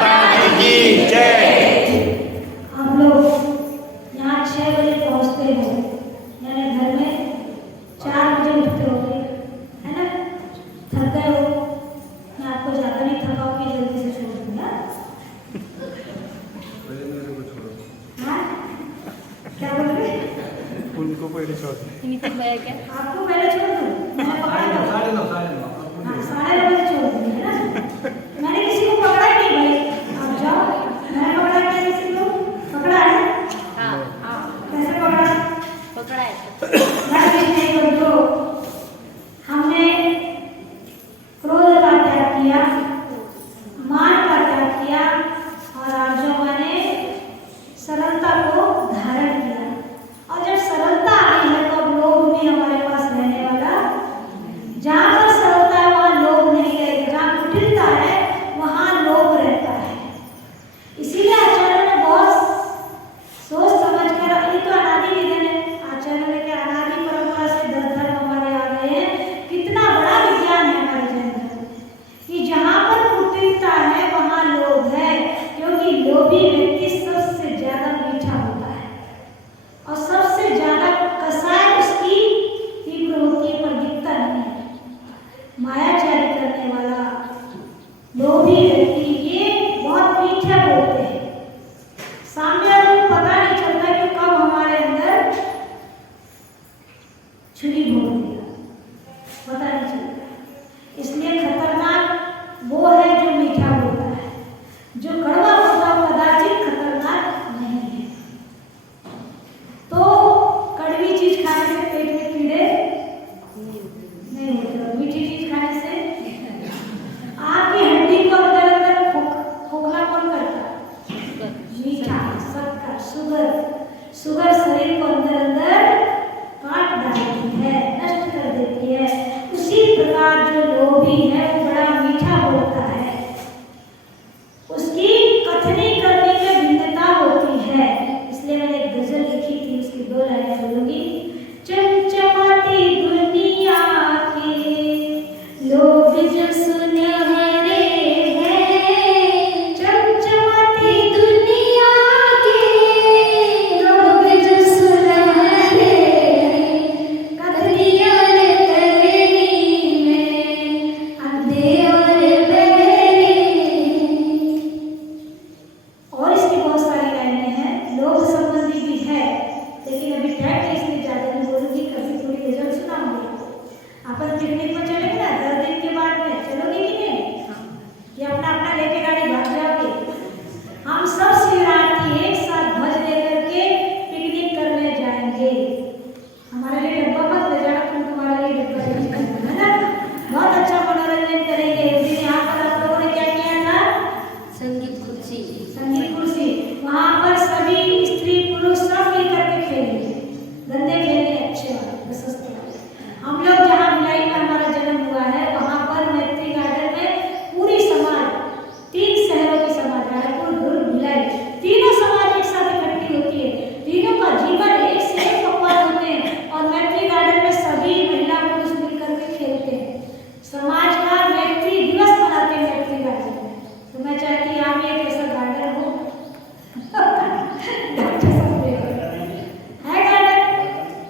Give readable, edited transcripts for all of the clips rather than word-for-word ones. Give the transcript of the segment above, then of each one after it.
माता की जय। हम लोग यहाँ 6 बजे पहुँचते हैं, यानी घर में 4 बजे उठते हो, है ना? थक गए हो, मैं आपको ज़्यादा नहीं थकाऊंगी, जल्दी से छोड़ दूँगा। हाँ, क्या बोल रहे? उनको पहले छोड़ आपको पहले छोड़ दूँ? मैं पकड़ा था। हाँ, 9:30 बजे छोड़ दूँगी, है ना? मैंने किसी को पकड़ा ही नहीं भाई, आप जाओ। मैंने पकड़ा क्या किसी को? पकड़ा है? कैसे पकड़ा? मैं कुछ नहीं करती। हमने क्रोध का त्याग किया, मान का त्याग किया, और आर्जों ने सरलता को धारण किया। और जब सरलता आई है तो अब लोभ भी हमारे पास रहने वाला। जहाँ पर सरलता है वहाँ लोभ नहीं रहेगा, जहाँ कुटिलता है वहाँ लोभ रहता है। इसीलिए आचार्यों ने बहुत सोच समझ कर, ये तो अनादि विधान है, आचार्यों ने क्या अनादि परंपरा से 10 धर्म हमारे आ गए हैं। कितना बड़ा विज्ञान है हमारे जैन धर्म में कि जहाँ पर कुटिलता है वहाँ लोभ है, क्योंकि लोभी व्यक्ति सबसे ज्यादा मीठा होता है और सबसे ज्यादा कसाय उसकी तीव्र होती है, पर दिखता नहीं है। मायाचारी करने वाला लोभी व्यक्ति ये बहुत मीठा बोलते हैं, सामने वाले को पता नहीं चलता कि कब हमारे अंदर छुरी भोग देगा, पता नहीं चलता। इसलिए खतरनाक वो है जो मीठा बोलता है, जो कड़वा बोलता है कदाचित खतरनाक नहीं है। तो कड़वी चीज खाने से पेट में कीड़े नहीं होते, मीठी चीज खाने से आपकी हड्डी को अंदर अंदर खोखला कौन करता है? मीठा, शक्कर, शुगर शरीर को अंदर अंदर काट डालती है, नष्ट कर देती है। उसी प्रकार जो लोभी है वो बड़ा मीठा बोलता है, उसकी कथनी करने में भिन्नता होती है। इसलिए मैंने एक गजल लिखी थी, उसकी 2 लाइनें बोलूंगी। चमचमाती दुनिया के लोग जो सुनहरे हैं, चमचमाती दुनिया के लोग जो सुनहरे हैं, कतरिया रे तलेनी में अंधे और बहरे। और इसकी बहुत सारी लाइनें हैं, लोभ संबंधी भी है, लेकिन अभी टाइम है इसलिए ज्यादा नहीं बोलूंगी। कभी थोड़ी गजल सुनाऊंगी। अपन पिकनिक में चलेंगे ना 10 दिन के बाद में, चलोगे कि नहीं? कि अपना अपना लेके गाड़ी भाग जाओगे? हम सब शिवरात्रि एक साथ ध्वज लेकर के पिकनिक करने जाएंगे। हमारे लिए डब्बा मत ले जाना, तुम तुम्हारे लिए डब्बा लेके जाना, है ना? बहुत अच्छा मनोरंजन करेंगे। उस दिन यहाँ पर आप लोगों ने क्या किया था? संगीत कुर्सी। वहाँ पर सभी स्त्री पुरुष सब मिलकर के खेलेंगे, गंदे खेलेंगे, अच्छे वाले, प्रशस्त वाले। हम लोग जहाँ भिलाई में हमारा जन्म हुआ है वहाँ पर मैत्री गार्डन में पूरी समाज, 3 शहरों की समाज, रायपुर, दुर्ग, भिलाई, तीनों समाज एक साथ इकट्ठी होती है। तीनों का जीवन एक से एक पकवान होते हैं और मैत्री गार्डन में सभी महिला पुरुष मिलकर के खेलते हैं। समाज का मैत्री दिवस मनाते हैं मैत्री गार्डन में। तो मैं चाहती हूँ आप एक ऐसा गार्डन हो डॉक्टर साहब है गार्डन,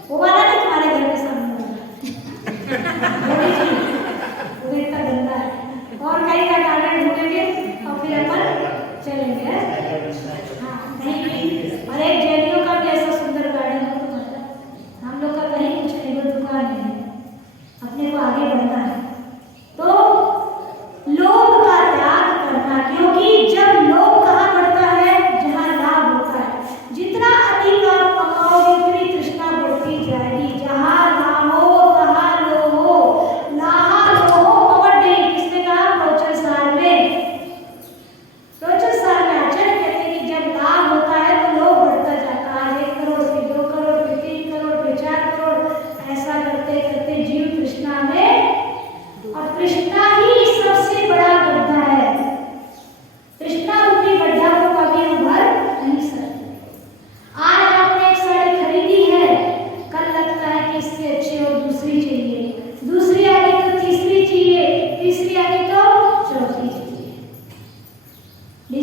वो वाला नहीं तुम्हारे घर के सामने वाला, वो इतना गंदा है। और कहीं का गार्डन ढूंढेंगे और फिर अपन चलेंगे। हाँ, कहीं भी। और एक जैनियों का भी ऐसा सुंदर गार्डन हो तुम्हारा। हम लोग का कहीं कुछ नहीं, वो दुकान है, अपने को आगे बढ़ना है। तो लोभ का त्याग करना, क्योंकि जब लोभ कहाँ बढ़ता है? जहाँ लाभ होता है। जितना अधिक आप कमाओगे उतनी तृष्णा बढ़ती जाएगी। जहाँ लाहो तहाँ लोहो, लाहा लोहो पवड़ नहीं। किसने कहा? प्रोचन सार में आचार्य कहते हैं कि जब लाभ होता है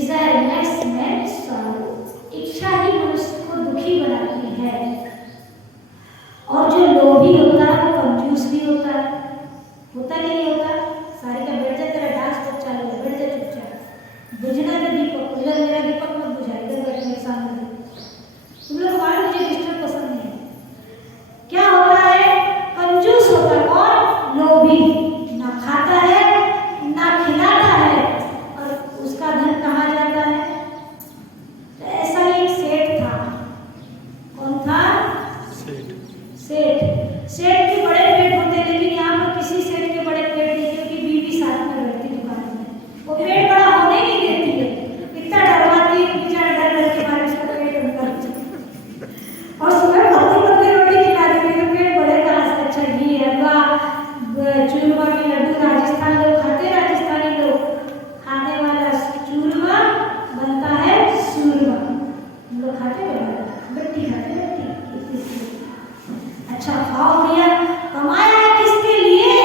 डिजायरलेस मैन सॉरो, इच्छा ही मनुष्य को दुखी बनाती है। और जो लोभी होता है वो कंजूस भी होता है, होता कि नहीं होता? सारी का बैठ जा, तेरा डांस तो चालू है, बैठ जा चुपचाप, बुझना तो दीपक, इधर मेरा दीपक मत बुझा, इधर बैठ मेरे सामने। तुम लोग मान मुझे डिस्टर्ब पसंद नहीं है। क्या होता है? कंजूस होता है और लोभी, ना खाता है ना खिलाता है, और उसका धन कहाँ जाता है? तो ऐसा ही एक सेठ था। कौन था? सेठ। सेठ के बड़े पेट होते, लेकिन यहाँ पर किसी सेठ के बड़े पेट नहीं, क्योंकि बीवी साथ में बैठती दुकान में, वो पेट बड़ा होने नहीं देती है, इतना डरवाती है, बेचारा डर डर के मारे उसका पेट अंदर। और सुबह पतली रोटी खिला देती है, पेट बड़े कहाँ से? अच्छा घी, हलवा, चूरमा के लड्डू, राजस्थान लोग खाते, राजस्थानी लोग खाने वाला चूरमा बनता है सूरमा, हम लोग खाते बट्टी खाते, अच्छा खाओ भैया। कमाया है किसके लिए?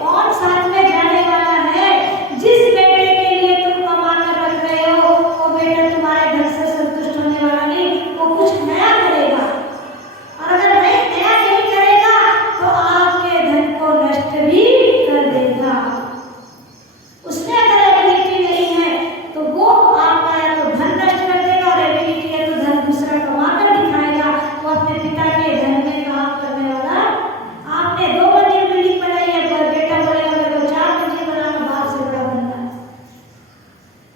कौन साथ में जाने वाला है? जिस बेटे के लिए तुम कमा कर रख रहे हो, वो बेटा तुम्हारे घर से संतुष्ट होने वाला नहीं, वो कुछ नया करेगा, और अगर नया नहीं करेगा तो आपके धन को नष्ट भी कर देगा। उसने अगर एबिलिटी नहीं है तो वो आपका या तो धन नष्ट कर देगा, और एबिलिटी है तो धन दूसरा कमा कर दिखाएगा। वो अपने पिता के धन में काम करने वाला, आपने 2 मंजिल बिल्डिंग बनाई है, पर बेटा बोलेगा मेरे को 4 मंजिल बनाना, बाप से बड़ा बनना है।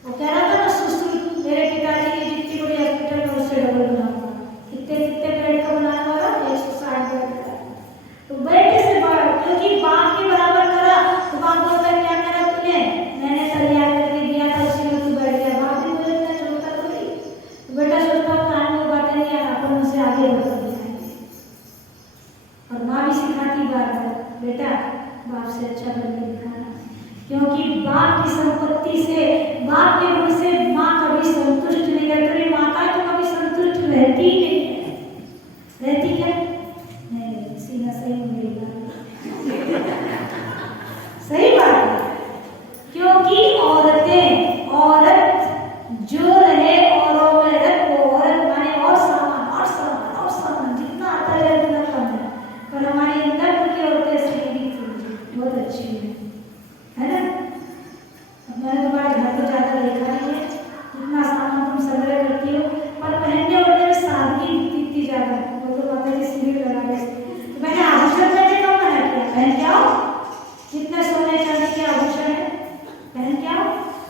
वो कह रहा था ना, सुसु मेरे पिताजी की जितनी बड़ी हॉस्पिटल में उससे डबल बनाऊंगा। कितने बेड का बनाने वाला? 160 बेड का। तो बेटे से बड़ा, क्योंकि बाप के बराबर करा, तो बाप बोलता है क्या करा तूने? मैंने तैयार करके दिया था, उसी में तू बैठ गया। बाप भी बोले मैं छोटा थोड़ी। तो बेटा सोचता कान में बातें नहीं आ, अपन उनसे आगे बढ़ दिखाएंगे। और माँ भी सिखाती बार बेटा बाप से अच्छा बनके दिखाना, क्योंकि बाप की संपत्ति से, बाप के गुण से माँ कभी संतुष्ट नहीं रहती। माता तो कभी संतुष्ट रहती ही नहीं है। रहती क्या? नहीं, सीना सही मिलेगा। सही बात है, क्योंकि औरतें, औरत जो रहे औरों में रख, वो औरत माने और सामान और सामान और सामान, जितना आता है उतना कम है। पर हमारी इंदौर की औरतें ऐसी नहीं थी, बहुत अच्छी है ना? मैंने तुम्हारे घर तो ज्यादा देखा नहीं है, जितना सामान तुम संग्रह करती हो, पर पहनने ओढ़ने में सादगी दिखती ज्यादा। वो तो माता जी सीढ़ी लगा रहे थे, मैंने आभूषण पहने कम मना किया, पहन के आओ, जितने सोने चांदी के आभूषण है पहन के आओ,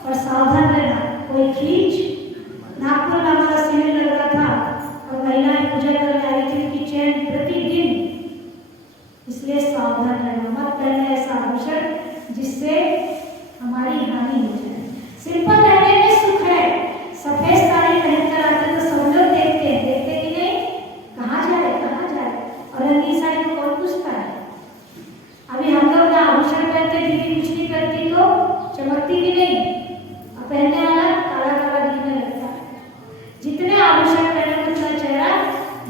और सावधान रहना, कोई खींच। नागपुर में हमारा शिविर लग रहा था और महिलाएं पूजा करने आई थी, उनकी चैन प्रतिदिन, इसलिए सावधान रहना, मत पहनना ऐसा आभूषण जिससे हमारी हानि हो जाए। सिंपल रहने में सुख है। सफेद साड़ी पहनकर आते तो सब लोग देखते हैं, देखते कि नहीं, कहाँ जा रहे, कहाँ जा रहे, और रंगीन साड़ी को कौन पूछता है? अभी हम लोग ना आभूषण पहनते, दीदी कुछ नहीं करती तो चमकती भी नहीं, और पहनने वाला काला काला दिखने लगता है। जितने आभूषण पहने उतना चेहरा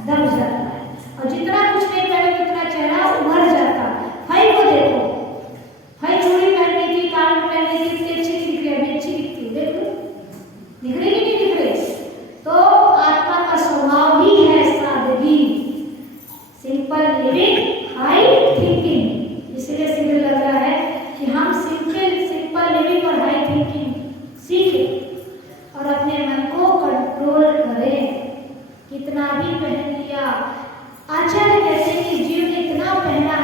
दब जाता है, और जितना कुछ नहीं पहने उतना चेहरा उभर जाता है। भाई को देखो, भाई चूड़ी पहननी थी, कान में पहननी थी, इतनी अच्छी दिख रही है, अभी अच्छी दिखती है, देख लो, दिख रही कि नहीं दिख रही? तो आत्मा का स्वभाव ही है सादगी, सिंपल लिविंग, हाई थिंकिंग। इसलिए शिविर लग रहा है कि हम सिंपल लिविंग और हाई थिंकिंग सीखें और अपने मन को कंट्रोल करें। कितना भी पहन लिया, आचार्य कहते हैं कि जीव ने इतना पहना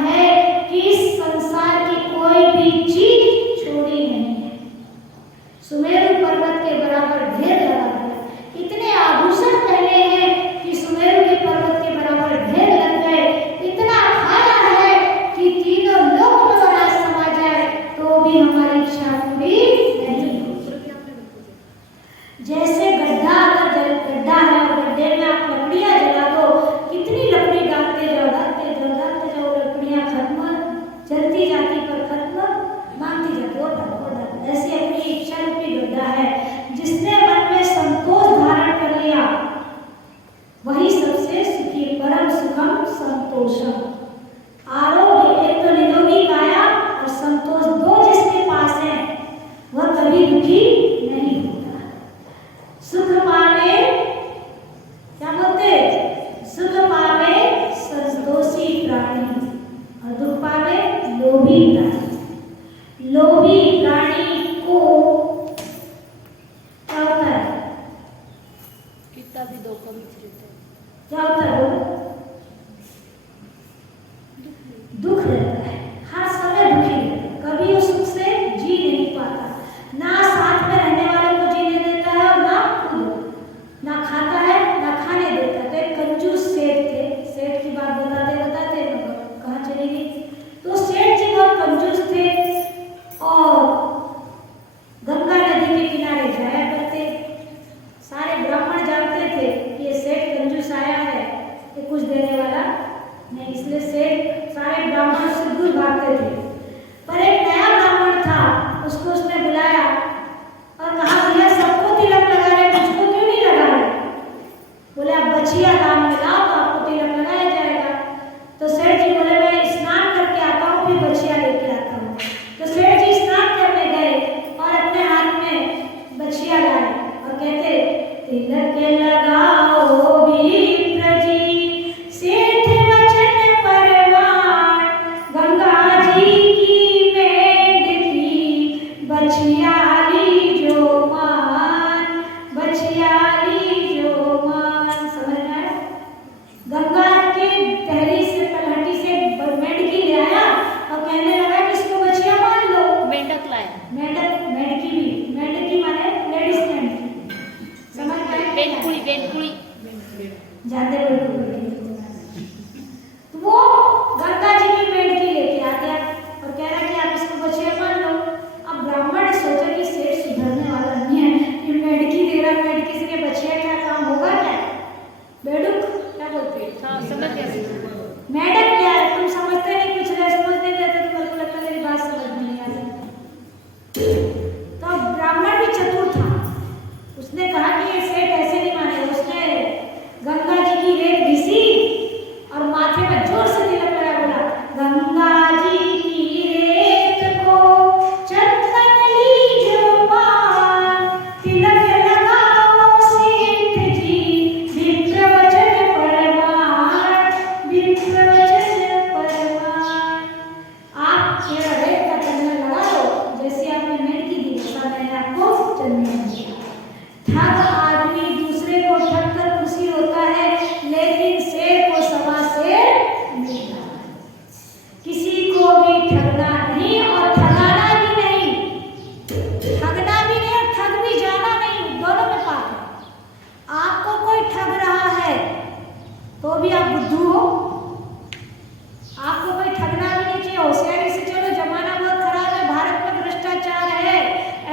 है कि इस संसार की कोई भी चीज छोड़ी नहीं है। सुमेरु पर्वत के बराबर ढेर लगा है, इतने आभूषण पहने हैं कि सुमेरु के पर्वत के बराबर ढेर लग गए, इतना खाया है कि तीनों लोक में बड़ा समा जाए तो भी हमारी इच्छा पूरी नहीं होती। जैसे गड्ढा, अगर गड्ढा है और गड्ढे में आप लकड़ियां जला दो, कितनी लकड़ी डालते जाओ, लकड़ियां खत्म, जलती जाती पर खत्म, मांगती जाती, वो डाल। ऐसी अपनी इच्छा रूपी गड्ढा है। जिसने मन में संतोष धारण कर लिया वही सबसे सुखी, परम सुखम संतोषम। आरोग्य, एक तो निरोगी काया और संतोष, दो जिसके पास है वह कभी दुखी नहीं क्या होता है बोलो? दुख रहता है, हर समय दुखी रहता है, कभी वो सुख से जी नहीं पाता, ना साथ में रहने वालों को जीने देता है और ना खुद, ना खाता है ना खाने देता। तो एक कंजूस सेठ थे, सेठ की बात बताते बताते कहाँ चली गई। तो सेठ जी बहुत कंजूस थे और गंगा नदी के किनारे जाया करते। सारे ब्राह्मण जानते थे कि ये सेठ कंजूस आया है, ये कुछ देने वाला नहीं, इसलिए सेठ सारे ब्राह्मणों से दूर भागते थे। पर एक नया ब्राह्मण था, उसको उसने बुलाया और कहा, भैया सबको तिलक लगा रहे, मुझको क्यों नहीं लगा रहे? बोले आप बछिया दाम में लाओ तो आपको तिलक लगाया जाएगा। तो सेठ जी बोले मैं स्नान करके आता हूँ फिर बछिया लेके आता हूँ। तो सेठ जी स्नान करने गए और अपने हाथ में बछिया लाए और कहते, तिलक लगाओ विप्र जी, सेठ वचन परवान, गंगा जी की मेंढकी, बछिया लीजो मान, बछिया लीजो मान। समझ में आया? गंगा के तहरी से तलहटी से मेंढकी ले आया और कहने लगा कि इसको बछिया मान लो। मेंढक लाया, मेंढक, मेंढकी भी, मेंढकी माने लेडीज मेंढकी। समझ में आया? बेनकुड़ी, बेनकुड़ी जाते तो वो गंगा जी की मेंढकी लेके आ गया और कह रहा कि आप इसको बछिया मान लो। अब ब्राह्मण ने सोचा कि सेठ सुधरने वाला नहीं है, ये मेंढकी दे रहा, मेंढकी से बछिया क्या काम होगा क्या? बेडूक क्या बोलते हैं? हाँ समझ गए। मेंढक क्या है? तुम समझते नहीं, कुछ रेस्पॉन्स नहीं देते, तो मेरे को लगता है मेरी बात समझ में नहीं आ रही। तो ब्राह्मण भी चतुर था, उसने कहा कि ये सेठ ऐसे नहीं मानेगा। उसने गंगा जी की रेत घिसी और माथे में जोर से तिलक लगाया, बोला, गंगा जी की रेत को चंदन लीजो मान, तिलक लगाओ सेठ जी, विप्र वचन परवान, विप्र वचन परवान। आप ये रेत का चंदन लगा दो, जैसे आपने मेंढकी दी वैसा मैंने आपको चंदन दिया। ठग आदमी दूसरे को ठग कर खुशी होता है, लेकिन शेर को सवा शेर मिलता है। किसी को भी ठगना नहीं और ठगाना भी नहीं, ठगना भी नहीं और ठग भी जाना नहीं, दोनों में पाप है। आपको कोई ठग रहा है तो भी आप बुद्धू हो, आपको कोई ठगना भी नहीं चाहिए। होशियारी से चलो, जमाना बहुत खराब है, भारत में भ्रष्टाचार है,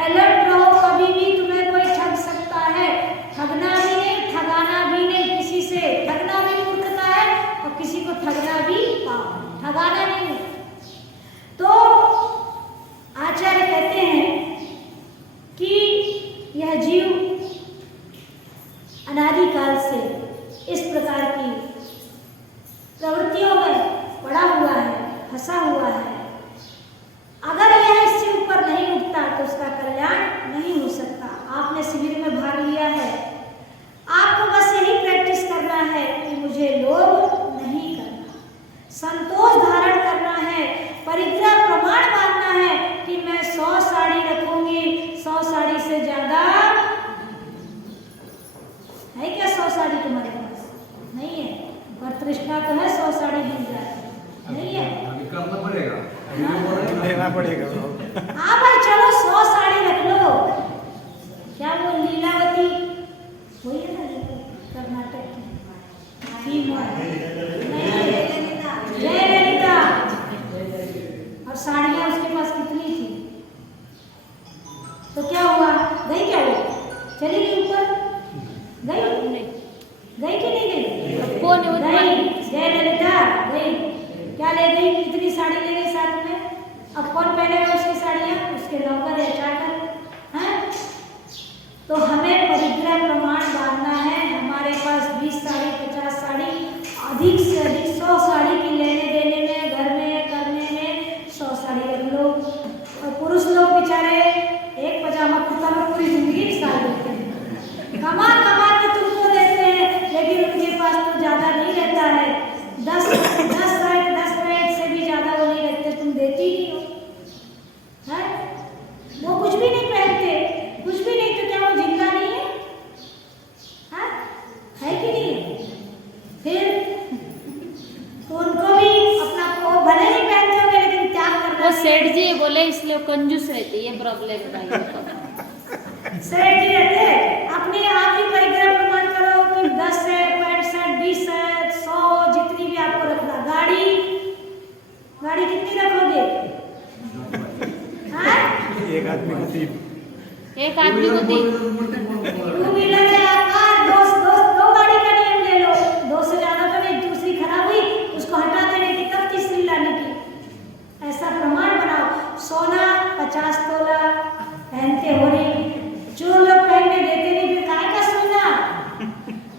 अलर्ट रहो, कभी भी तुम्हें कोई ठग सकता है। ठगना भी नहीं, ठगाना भी नहीं, किसी से ठगना भी मूर्खता है और किसी को ठगना भी पाप, ठगाना नहीं। तो आचार्य कहते हैं कि यह जीव अनादिकाल से इस प्रकार की प्रवृत्तियों में पड़ा हुआ है, फंसा हुआ है। अगर यह इससे ऊपर नहीं उठता तो उसका कल्याण नहीं हो सकता। आपने शिविर में भाग लिया है, आपको बस यही प्रैक्टिस करना है कि मुझे लोभ नहीं करना, संतोष धारण करना है, परिग्रह प्रमाण मानना है कि मैं 100 साड़ी रखूंगी, 100 साड़ी से ज्यादा है क्या? 100 साड़ी तुम्हारे पास नहीं है, पर तृष्णा तो है 100 साड़ी मिल जाए, नहीं है? करना पड़ेगा, लेना पड़ेगा। हाँ भाई चलो 100 साड़ी रख लो। क्या वो लीलावती वही है ना, कर्नाटक की जय ललिता, और साड़ियाँ उसके पास कितनी थी? तो क्या हुआ? गई क्या वो? चली गई ऊपर? गई नहीं? गई कि नहीं गई? कौन है वो? गई, जय ललिता गई। क्या ले गई? कितनी साड़ी ले गई साथ में? अब कौन पहनेगा उसकी साड़ियाँ? उसके नौकर या चाकर हैं? तो हमें परिग्रह प्रमाण बांधना है। हमारे पास 20 साड़ी, 50 साड़ी, अधिक से अधिक 100 साड़ी की लेने देने में, घर में करने में 100 साड़ी रख लो। और पुरुष लोग बेचारे एक पजामा कुर्ता में पूरी जिंदगी साल देते हैं, कमा कमा के तुमको देते हैं, लेकिन उनके पास तो ज्यादा नहीं रहता है। 10 मिनट से भी ज्यादा वो नहीं रखते, तुम देती ही हो, है? वो कुछ भी नहीं पहनते, कुछ भी नहीं, तो क्या वो जिंदा नहीं है? है कि नहीं? वो कंजूस रहते, ये प्रॉब्लम है भाई को। सेठ जी रहते अपने आप ही परिग्रह प्रमाण करो कि 10 है 65 20 है 100 जितनी भी आपको रखना। गाड़ी कितनी रखोगे? हाँ? एक आदमी को 3। एक आदमी को 3। 2 व्हीलर है आपका, दो गाड़ी का नियम ले लो, 2 से ज्यादा तो नहीं, दूसरी खराब हुई उसको हटा देने की तब तीसरी लाने की, ऐसा प्रमाण बनाओ। सोना 50 तोला पहनते हो नहीं, जो लोग पहनने देते नहीं फिर काहे का सोना,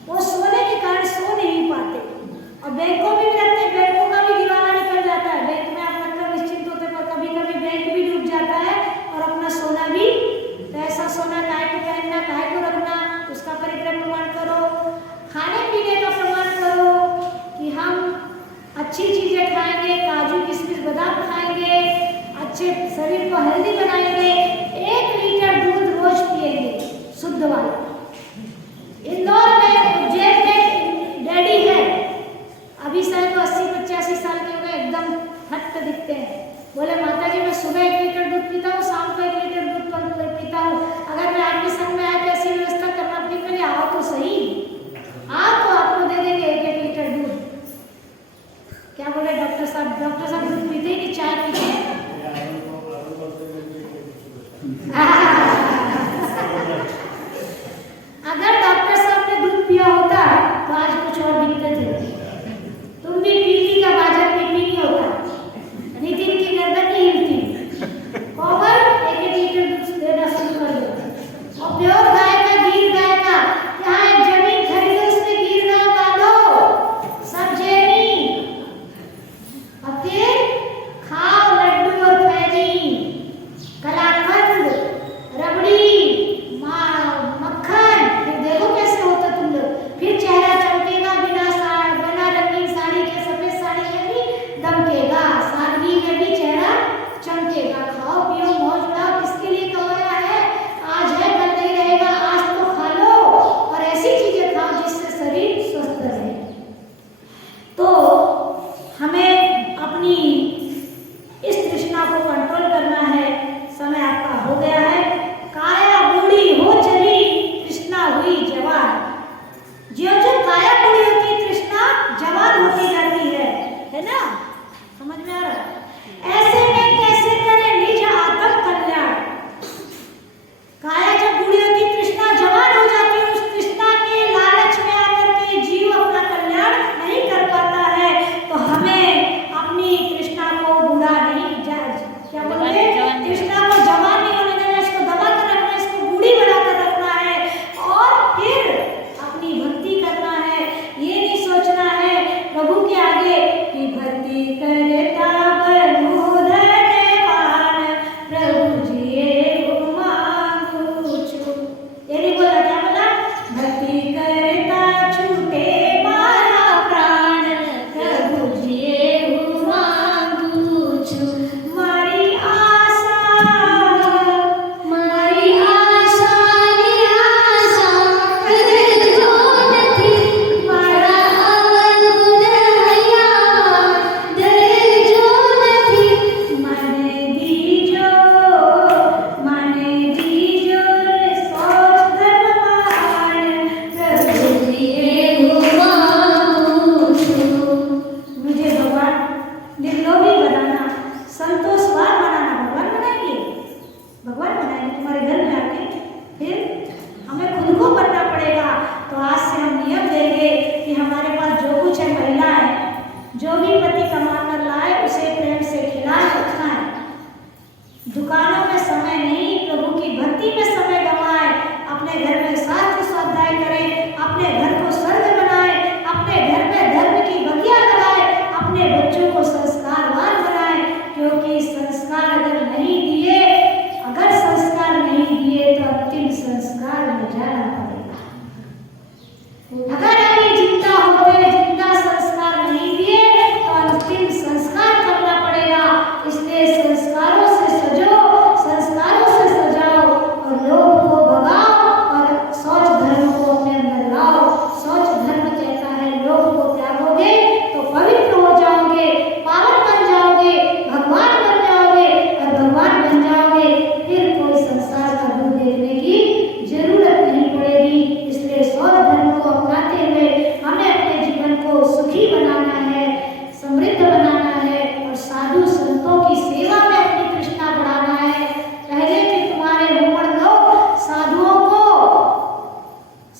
वो सोने के कारण सो नहीं पाते। और बैंकों में भी रखते, बैंकों का भी दिवाला निकल जाता है, बैंक में आप रखकर निश्चिंत होते, पर कभी कभी बैंक भी डूब जाता है और अपना सोना भी। तो ऐसा सोना काहे को पहनना, काहे को रखना, उसका परिग्रह प्रमाण करो। खाने पीने का प्रमाण करो कि हम अच्छी चीजें खाएंगे, काजू किशमिश बादाम खाएंगे, अच्छे शरीर को हेल्दी बनाएंगे, 1 लीटर दूध रोज पिएंगे शुद्ध वाला। इंदौर में उज्जैन में डैडी है, अभी शायद 80-85 साल के हो गए, एकदम हट दिखते हैं। बोले माता जी मैं सुबह 1 लीटर दूध पीता हूँ, शाम को 1 लीटर दूध पीता हूँ। अगर मैं आपके संग में आया तो ऐसी व्यवस्था करना, अपनी पहले आओ तो सही, आप तो आपको दे देंगे 1 लीटर दूध। क्या बोले डॉक्टर साहब? डॉक्टर साहब दूध पीते ही नहीं, चाय पीते हैं। अगर डॉक्टर साहब ने दूध पिया होता तो आज कुछ और दिक्कत है। तुम भी पीली का बाजार में नहीं होता, नितिन की गर्दन नहीं हिलती। कॉपर 1 लीटर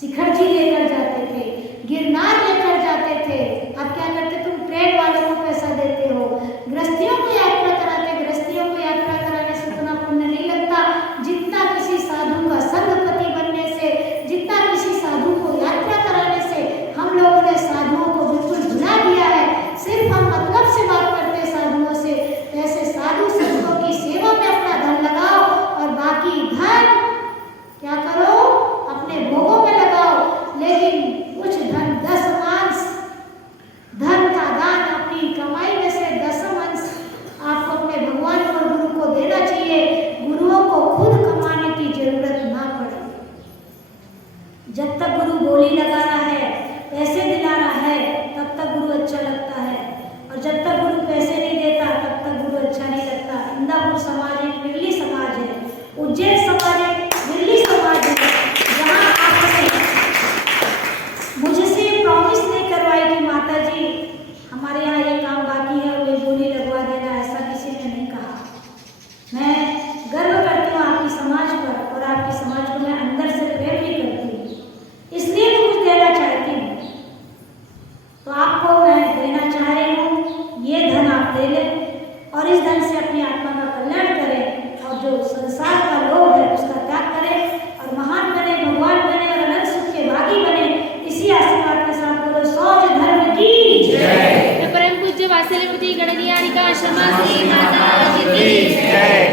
शिखर जी लेकर जाते थे, गिरनार लेकर जाते थे। अब क्या करते, तुम ट्रेन वालों को पैसा देते हो, गृहस्थियों को यात्रा कराते, गृहस्थियों को यात्रा कराने से उतना पुण्य नहीं लगता जितना किसी साधु का संगपति बनने से, जितना किसी साधु को यात्रा कराने से। हम लोगों ने साधुओं को बिल्कुल भुला दिया है, सिर्फ हम मतलब से बात करते हैं साधुओं से। ऐसे साधु संतों की सेवा में अपना धन लगाओ और बाकी धन क्या करो, अपने भोगों में लगाओ। लेकिन कुछ धन, दशमांश धन का दान, अपनी कमाई में से दशमांश आपको अपने भगवान और गुरु को देना चाहिए। गुरुओं को खुद कमाने की जरूरत ना पड़े। जब तक गुरु बोली लगा रहा है, पैसे दिला रहा है, तब तक गुरु अच्छा लगता है, और जब तक गुरु पैसे नहीं देता तब तक गुरु अच्छा नहीं लगता। इंदापुर समाज